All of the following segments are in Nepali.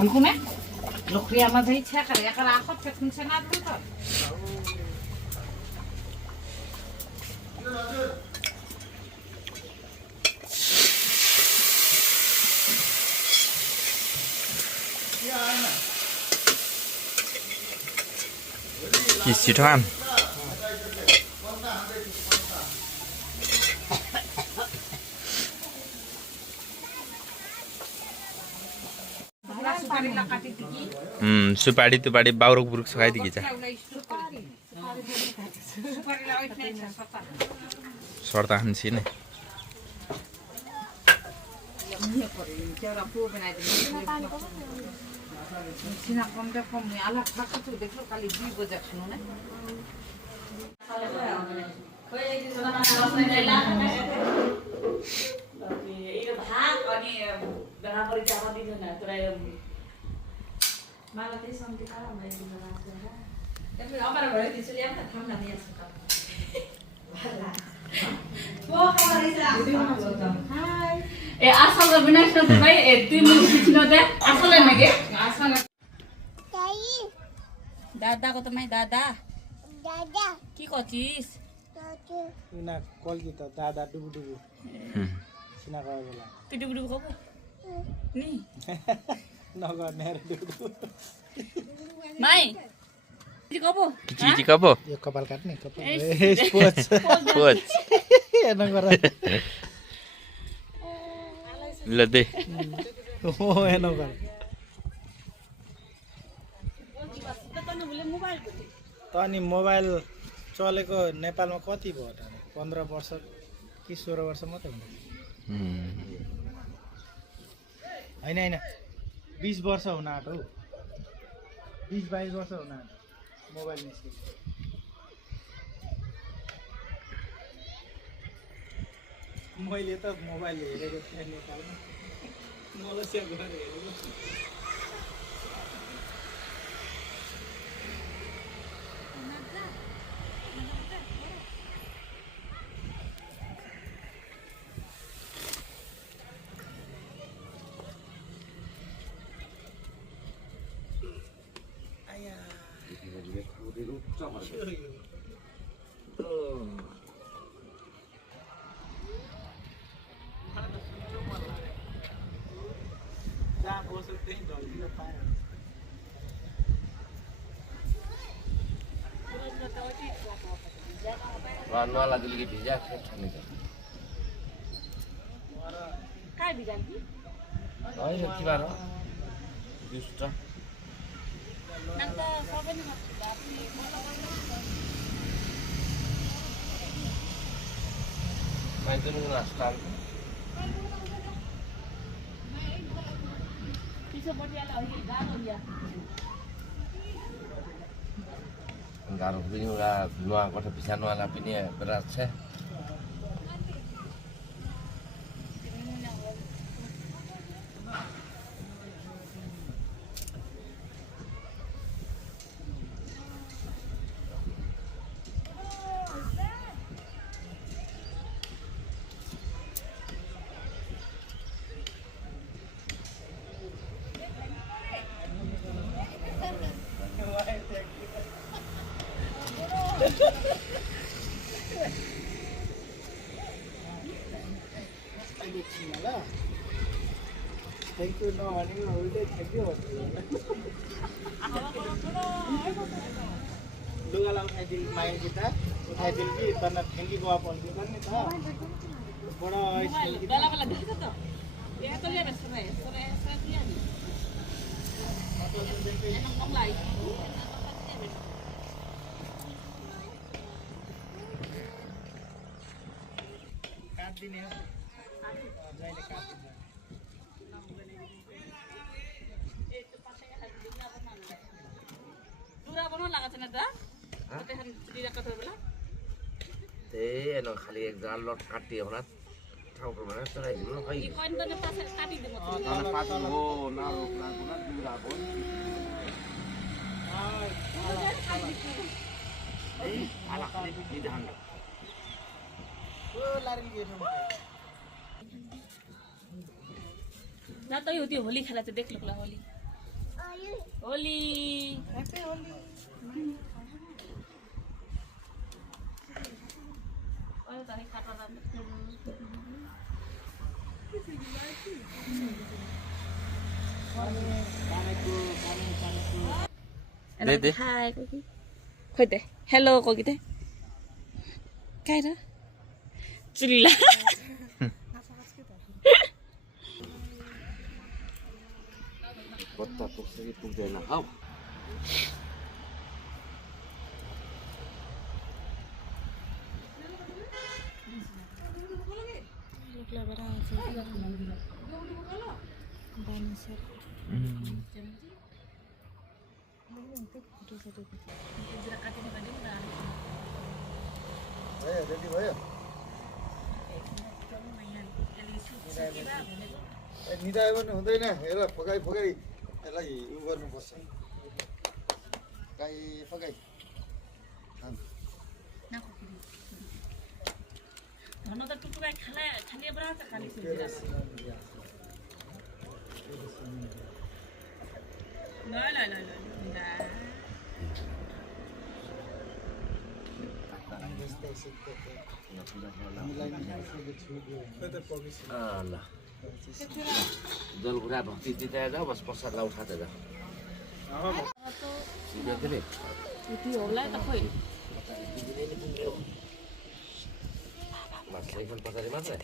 फन्कुमे लोखरियामा चाहिँ छ्याकर याकर आएको फेक्नु छैन त Kisi thoan. सुपारी तुपारी बाउरुक बुरुक सखाइदिकी छ सर्ता खान्छ नि Sina komda komni ala phaka tu dekho kali 2 बजे सुनो ना यो भाग अनि बराबरी जान दिदैन तर मलाई त्यही सम्झिँदा मलाई दिन लाग्छ हैन अब भरे दिन्छु ल्याम त थाम न यहाँ छ वो खबर हाय ए आसल विनाश न भाइ ए 2 मिनेट खिच्नु दे आसल हैन के आसल दाई दादाको त मै दादा दादा के कचिस दादा इना कल की त दादा डुबु डुबु सिना गयो बेला पिडु पिडु कबो नि नगर नेर डुबु माइ कबो किची कबो यो कपाल काट्ने कपाल ए स्पोर्ट्स पोच ए नगर ल दे ओ ए नगर त अनि मोबाइल चलेको नेपालमा कति भयो त 15 वर्ष कि 16 वर्ष मात्रै हुन्छ हैन हैन 20 वर्ष हुन आँट्यो 20-22 वर्ष हुन आँट्यो मोबाइल निस्केको मैले त मोबाइल हेरेको थिएँ नेपालमा मलेसिया गएर हेरेको जहाँ बस्यो त्यही ढल्किन पायो वाला दिल की भेजा खाने का काय बिगान कि है के बार दुष्ट नंग त सबै न माइतनु नास्ता पिछो बटियाला हो कि गानो या गाह्रो पनि एउटा नुवा कठा पिसानवाला पनि बेराज छ थ्याङ्क यू नभनेको उल्टै थ्याङ्क यू लुगालाई उठाइदिल मागेको कि त उठाइदिल कि तन थ्याङ्क यू बाबा भन्नु पर्ने त बडा बेला बेला देखिन्छ त यहाँ त ल्याएर सबै सबै साथी अनि मलाई काट्दिने हो जहिले काट्दिन्छ दुरा बनाउन लागेको छैन त त्यहाँ दिदा कठोर बेला त्यही न खाली एक जना लट काटियो होला ठाउँको भनेर तर हिँड्नु खै यो कोइन त पास काटिदिनु तल पाछु हो नारो लागु न दुराको ए आला खाली निधान ओ लारी गेटो ना त यो त्यो होली खेला चाहिँ देख्नुको लागि होली होली ह्यापी होली अरे त खाटा दे दे हाय कोकी खोइ दे हेलो कोकी दे काय र चिल्ला बत्ता पुग्छ पुग्दैन हौ रेडी भयो निदायो भने हुँदैन हेर फकाइ यसलाई उ गर्नुपर्छ फकाइ भन्न त टुटुका खाने बरा त खाली ल जलगुरा भक्ति दिँदा जाऊ बस प्रसादलाई उठाते जा टुटी होला त खोइ माछा एकन पछाडि मात्रै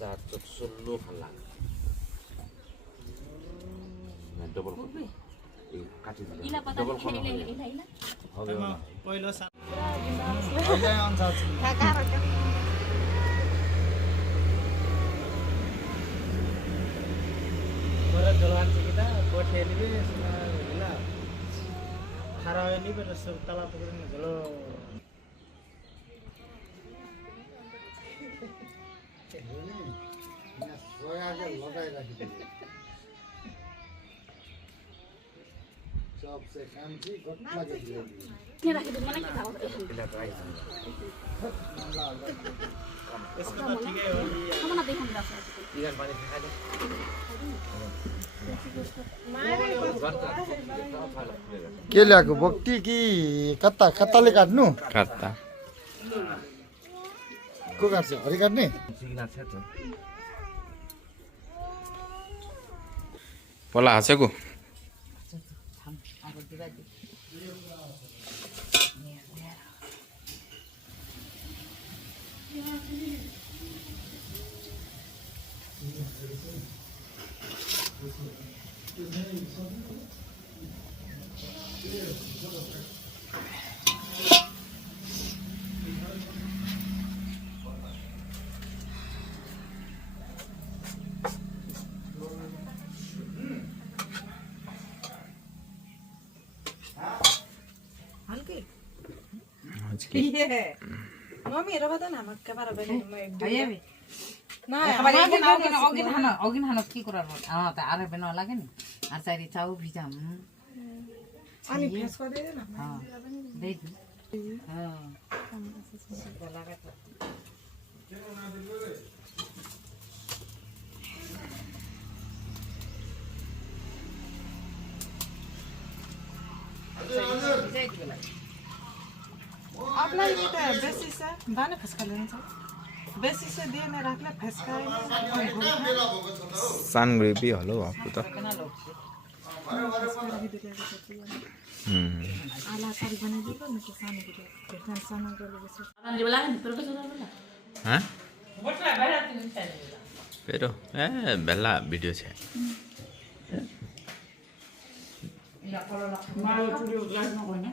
दाँत सोल्लो खाल्ला डबल काटिदिनु इला पता डबल इला पहिलो Jalwan kita kote ni semua harau ini bersutala pukul kalau soya ke lokai lagi सबसे काम चाहिँ घटना गरिदियो के राखिदिनु मलाई के थाहा यसको त ठिकै हो मलाई देखाउनु पर्छ इरान पानी खाइदे के ल्याएको भक्ति कि कताले काट्नु काट्दा को काट्छ हरि काट्ने सिग्ना छ त पोला हाँसेको मम्मी हेर बता न मक्का बारा बने म एक दिन ना अगिन खान के कुरा त आरे बना लागे नि आर सारी चाउ भिजाम अनि फेस गर्दै न दे दु आपलाई ये तो बेसी से बाने फसका लेना चाहिए बेसी से दिए मैं रख ले फसका सानगुडी भी हलो आपको त आला सारी बने दी को मुझे साने की कितना साना कर लो बस अनि बोला नि प्रोफेसर बोला हाँ बोटला बाहिर तिन चाहिए पेरो ए बेला भिडियो छ या कलर माल टुडियो ग्लास न होइन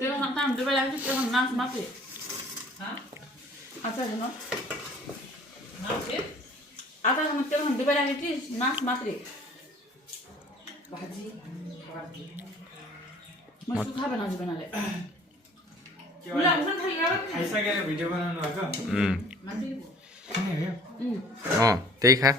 त्यो खाना हम दुबई लाग्छ त्यो खाना नाच मात्रै अच्छा हेर्नु आधा खाना त्यो खाना दुबई लाग्छ कि नाच मात्रै भाजी म सुखा बनाउँछु बनाले खाइसकेर भिडियो बनाउनु भएको त्यही खा